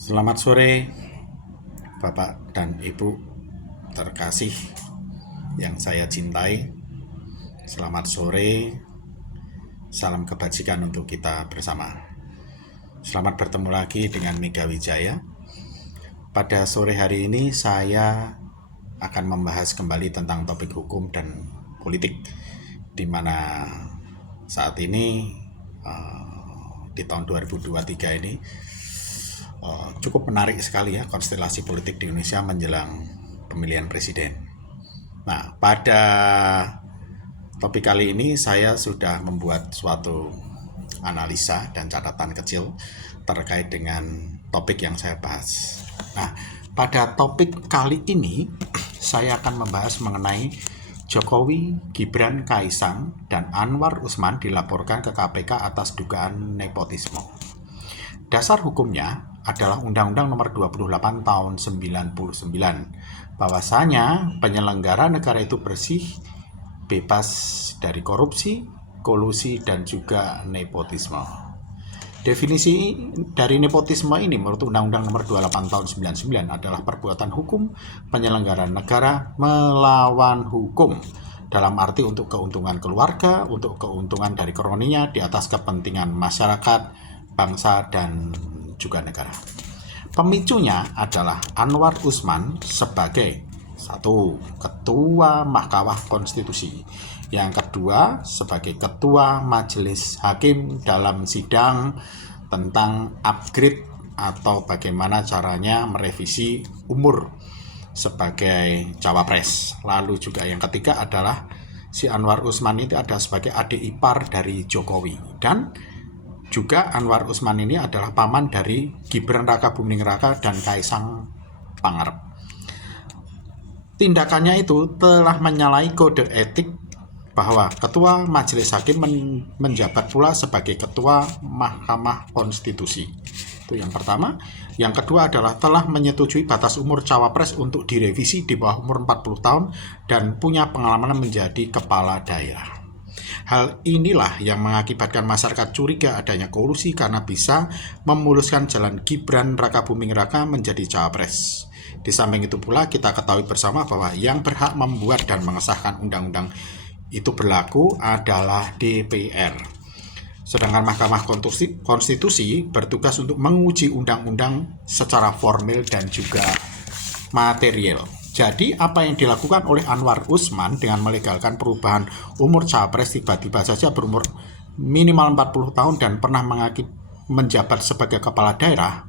Selamat sore, Bapak dan Ibu terkasih yang saya cintai. Selamat sore, salam kebajikan untuk kita bersama. Selamat bertemu lagi dengan Mega Wijaya. Pada sore hari ini saya akan membahas kembali tentang topik hukum dan politik, di mana saat ini di tahun 2023 ini cukup menarik sekali ya konstelasi politik di Indonesia menjelang pemilihan presiden. Nah, pada topik kali ini saya sudah membuat suatu analisa dan catatan kecil terkait dengan topik yang saya bahas. Nah, pada topik kali ini saya akan membahas mengenai Jokowi, Gibran, Kaisang, dan Anwar Usman dilaporkan ke KPK atas dugaan nepotisme. Dasar hukumnya adalah Undang-Undang Nomor 28 Tahun 99, bahwasanya penyelenggara negara itu bersih, bebas dari korupsi, kolusi, dan juga nepotisme. Definisi dari nepotisme ini menurut Undang-Undang Nomor 28 Tahun 99 adalah perbuatan hukum penyelenggara negara melawan hukum, dalam arti untuk keuntungan keluarga, untuk keuntungan dari kroninya di atas kepentingan masyarakat, bangsa, dan juga negara. Pemicunya adalah Anwar Usman sebagai satu, Ketua Mahkamah Konstitusi. Yang kedua, sebagai Ketua Majelis Hakim dalam sidang tentang upgrade atau bagaimana caranya merevisi umur sebagai cawapres. Lalu juga yang ketiga adalah si Anwar Usman itu ada sebagai adik ipar dari Jokowi. Dan juga Anwar Usman ini adalah paman dari Gibran Raka Buming Raka dan Kaisang Pangarep. Tindakannya itu telah menyalahi kode etik bahwa Ketua Majelis Hakim menjabat pula sebagai Ketua Mahkamah Konstitusi. Itu yang pertama. Yang kedua adalah telah menyetujui batas umur cawapres untuk direvisi di bawah umur 40 tahun dan punya pengalaman menjadi kepala daerah. Hal inilah yang mengakibatkan masyarakat curiga adanya kolusi karena bisa memuluskan jalan Gibran Raka Buming Raka menjadi cawapres. Di samping itu pula kita ketahui bersama bahwa yang berhak membuat dan mengesahkan undang-undang itu berlaku adalah DPR. Sedangkan Mahkamah Konstitusi bertugas untuk menguji undang-undang secara formil dan juga material. Jadi apa yang dilakukan oleh Anwar Usman dengan melegalkan perubahan umur cawapres tiba-tiba saja berumur minimal 40 tahun dan pernah menjabat sebagai kepala daerah,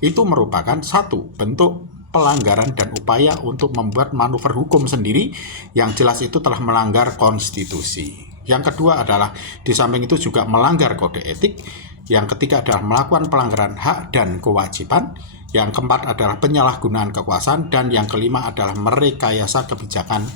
itu merupakan satu bentuk pelanggaran dan upaya untuk membuat manuver hukum sendiri yang jelas itu telah melanggar konstitusi. Yang kedua adalah di samping itu juga melanggar kode etik. Yang ketiga adalah melakukan pelanggaran hak dan kewajiban. Yang keempat adalah penyalahgunaan kekuasaan. Dan yang kelima adalah merekayasa kebijakan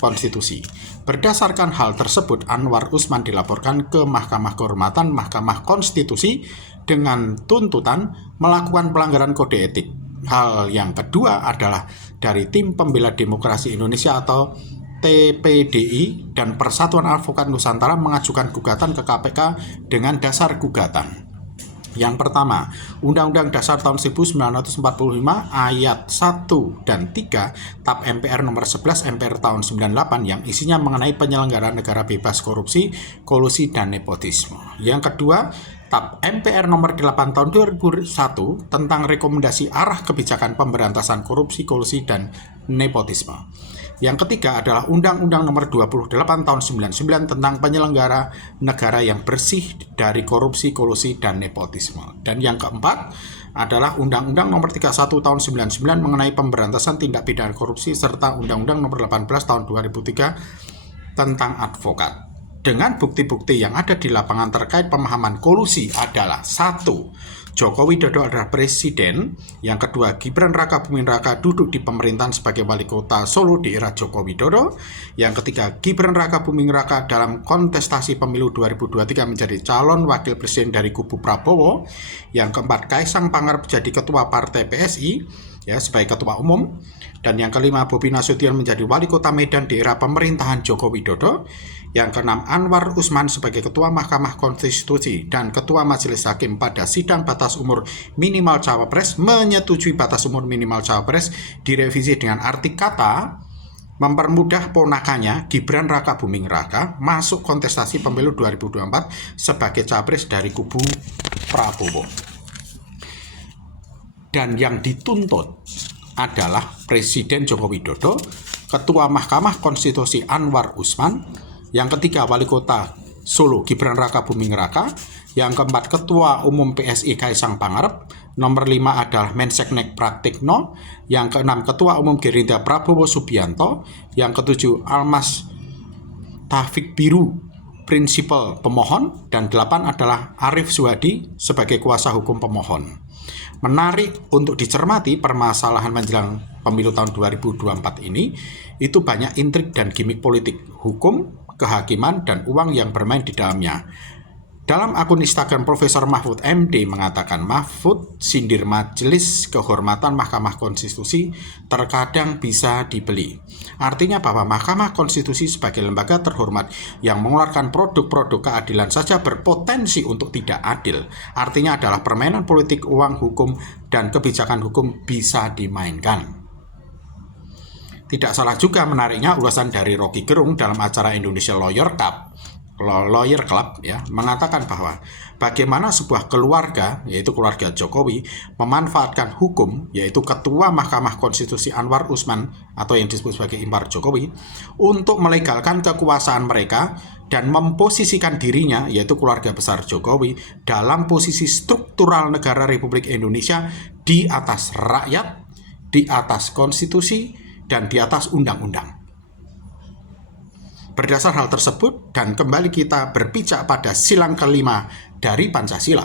konstitusi. Berdasarkan hal tersebut, Anwar Usman dilaporkan ke Mahkamah Kehormatan Mahkamah Konstitusi dengan tuntutan melakukan pelanggaran kode etik. Hal yang kedua adalah dari Tim Pembela Demokrasi Indonesia atau TPDI dan Persatuan Advokat Nusantara mengajukan gugatan ke KPK dengan dasar gugatan. Yang pertama, Undang-Undang Dasar tahun 1945 ayat 1 dan 3 TAP MPR nomor 11 MPR tahun 98 yang isinya mengenai penyelenggaraan negara bebas korupsi, kolusi, dan nepotisme. Yang kedua, TAP MPR nomor 8 tahun 2001 tentang rekomendasi arah kebijakan pemberantasan korupsi, kolusi, dan nepotisme. Yang ketiga adalah Undang-Undang Nomor 28 Tahun 99 tentang penyelenggara negara yang bersih dari korupsi, kolusi, dan nepotisme. Dan yang keempat adalah Undang-Undang Nomor 31 Tahun 99 mengenai pemberantasan tindak pidana korupsi serta Undang-Undang Nomor 18 Tahun 2003 tentang advokat. Dengan bukti-bukti yang ada di lapangan terkait pemahaman kolusi adalah satu, Joko Widodo adalah presiden. Yang kedua, Gibran Raka Buming Raka duduk di pemerintahan sebagai wali kota Solo di era Joko Widodo. Yang ketiga, Gibran Raka Buming Raka dalam kontestasi pemilu 2023 menjadi calon wakil presiden dari kubu Prabowo. Yang keempat, Kaisang Pangarep jadi ketua partai PSI ya sebagai ketua umum. Dan yang kelima, Bobi Nasution menjadi wali kota Medan di era pemerintahan Joko Widodo. Yang keenam, Anwar Usman sebagai Ketua Mahkamah Konstitusi dan Ketua Majelis Hakim pada sidang batas umur minimal cawapres menyetujui batas umur minimal cawapres direvisi dengan arti kata mempermudah ponakannya Gibran Raka Buming Raka masuk kontestasi pemilu 2024 sebagai capres dari kubu Prabowo. Dan yang dituntut adalah Presiden Joko Widodo, Ketua Mahkamah Konstitusi Anwar Usman, yang ketiga Wali Kota Solo Gibran Raka Buming Raka, yang keempat Ketua Umum PSI Kaisang Pangarep, nomor 5 adalah Menseknek Praktikno, yang keenam Ketua Umum Gerindra Prabowo Subianto, yang ketujuh Almas Taufik Biru prinsipal pemohon, dan 8 adalah Arif Suhadi sebagai kuasa hukum pemohon. Menarik untuk dicermati permasalahan menjelang pemilu tahun 2024 ini, itu banyak intrik dan gimmick politik, hukum, kehakiman, dan uang yang bermain di dalamnya. Dalam akun Instagram Profesor Mahfud MD mengatakan Mahfud sindir Majelis Kehormatan Mahkamah Konstitusi terkadang bisa dibeli. Artinya bahwa Mahkamah Konstitusi sebagai lembaga terhormat yang mengeluarkan produk-produk keadilan saja berpotensi untuk tidak adil. Artinya adalah permainan politik, uang, hukum, dan kebijakan hukum bisa dimainkan. Tidak salah juga menariknya ulasan dari Rocky Gerung dalam acara Indonesia Lawyer Club ya, mengatakan bahwa bagaimana sebuah keluarga, yaitu keluarga Jokowi, memanfaatkan hukum, yaitu Ketua Mahkamah Konstitusi Anwar Usman atau yang disebut sebagai impar Jokowi, untuk melegalkan kekuasaan mereka dan memposisikan dirinya, yaitu keluarga besar Jokowi, dalam posisi struktural negara Republik Indonesia di atas rakyat, di atas konstitusi, dan di atas undang-undang. Berdasar hal tersebut, dan kembali kita berpijak pada silang kelima dari Pancasila,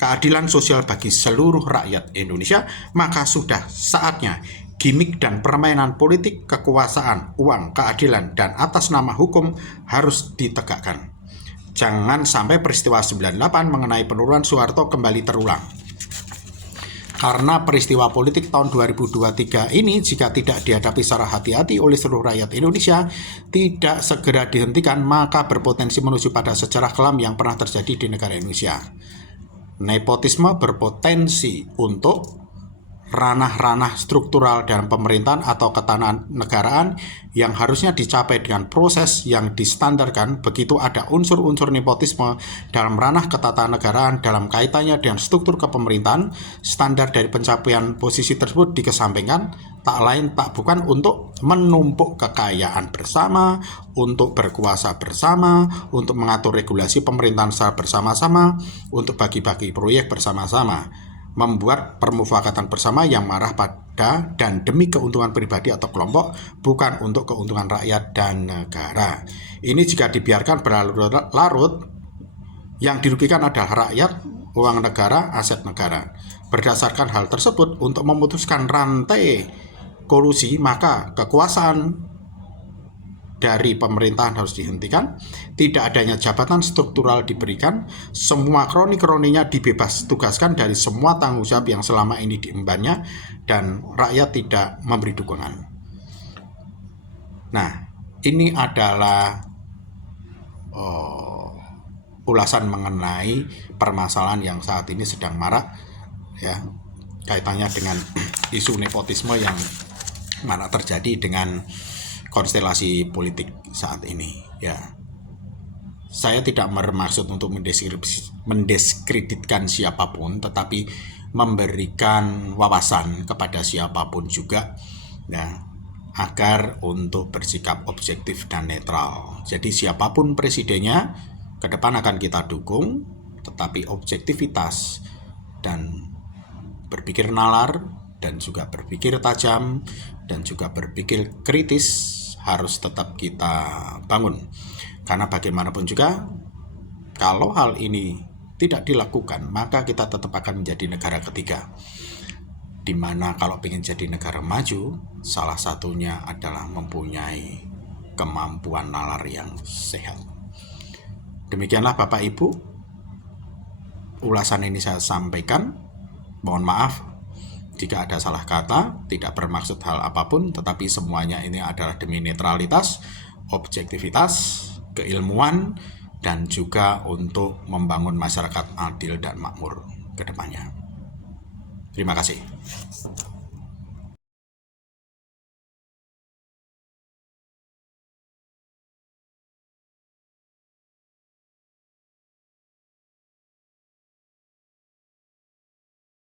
keadilan sosial bagi seluruh rakyat Indonesia, maka sudah saatnya gimmick dan permainan politik, kekuasaan, uang, keadilan, dan atas nama hukum harus ditegakkan. Jangan sampai peristiwa 98 mengenai penurunan Soeharto kembali terulang. Karena peristiwa politik tahun 2023 ini jika tidak dihadapi secara hati-hati oleh seluruh rakyat Indonesia, tidak segera dihentikan, maka berpotensi menuju pada sejarah kelam yang pernah terjadi di negara Indonesia. Nepotisme berpotensi untuk ranah-ranah struktural dalam pemerintahan atau ketatanegaraan yang harusnya dicapai dengan proses yang distandarkan. Begitu ada unsur-unsur nepotisme dalam ranah ketatanegaraan dalam kaitannya dengan struktur kepemerintahan, standar dari pencapaian posisi tersebut dikesampingkan, tak lain tak bukan untuk menumpuk kekayaan bersama, untuk berkuasa bersama, untuk mengatur regulasi pemerintahan secara bersama-sama, untuk bagi-bagi proyek bersama-sama, membuat permufakatan bersama yang marah pada dan demi keuntungan pribadi atau kelompok, bukan untuk keuntungan rakyat dan negara. Ini jika dibiarkan berlarut-larut, yang dirugikan adalah rakyat, uang negara, aset negara. Berdasarkan hal tersebut, untuk memutuskan rantai kolusi, maka kekuasaan dari pemerintahan harus dihentikan, tidak adanya jabatan struktural diberikan, semua kroni-kroninya dibebas tugaskan dari semua tanggung jawab yang selama ini diembannya, dan rakyat tidak memberi dukungan. Nah, ini adalah ulasan mengenai permasalahan yang saat ini sedang marak, ya, kaitannya dengan isu nepotisme yang marak terjadi dengan konstelasi politik saat ini, ya. Saya tidak bermaksud untuk mendiskreditkan siapapun, tetapi memberikan wawasan kepada siapapun juga, ya, agar untuk bersikap objektif dan netral. Jadi siapapun presidennya ke depan akan kita dukung, tetapi objektivitas dan berpikir nalar dan juga berpikir tajam dan juga berpikir kritis harus tetap kita bangun. Karena bagaimanapun juga, kalau hal ini tidak dilakukan, maka kita tetap akan menjadi negara ketiga. Dimana kalau ingin jadi negara maju, salah satunya adalah mempunyai kemampuan nalar yang sehat. Demikianlah Bapak Ibu, ulasan ini saya sampaikan. Mohon maaf jika ada salah kata, tidak bermaksud hal apapun, tetapi semuanya ini adalah demi netralitas, objektivitas, keilmuan dan juga untuk membangun masyarakat adil dan makmur ke depannya. Terima kasih.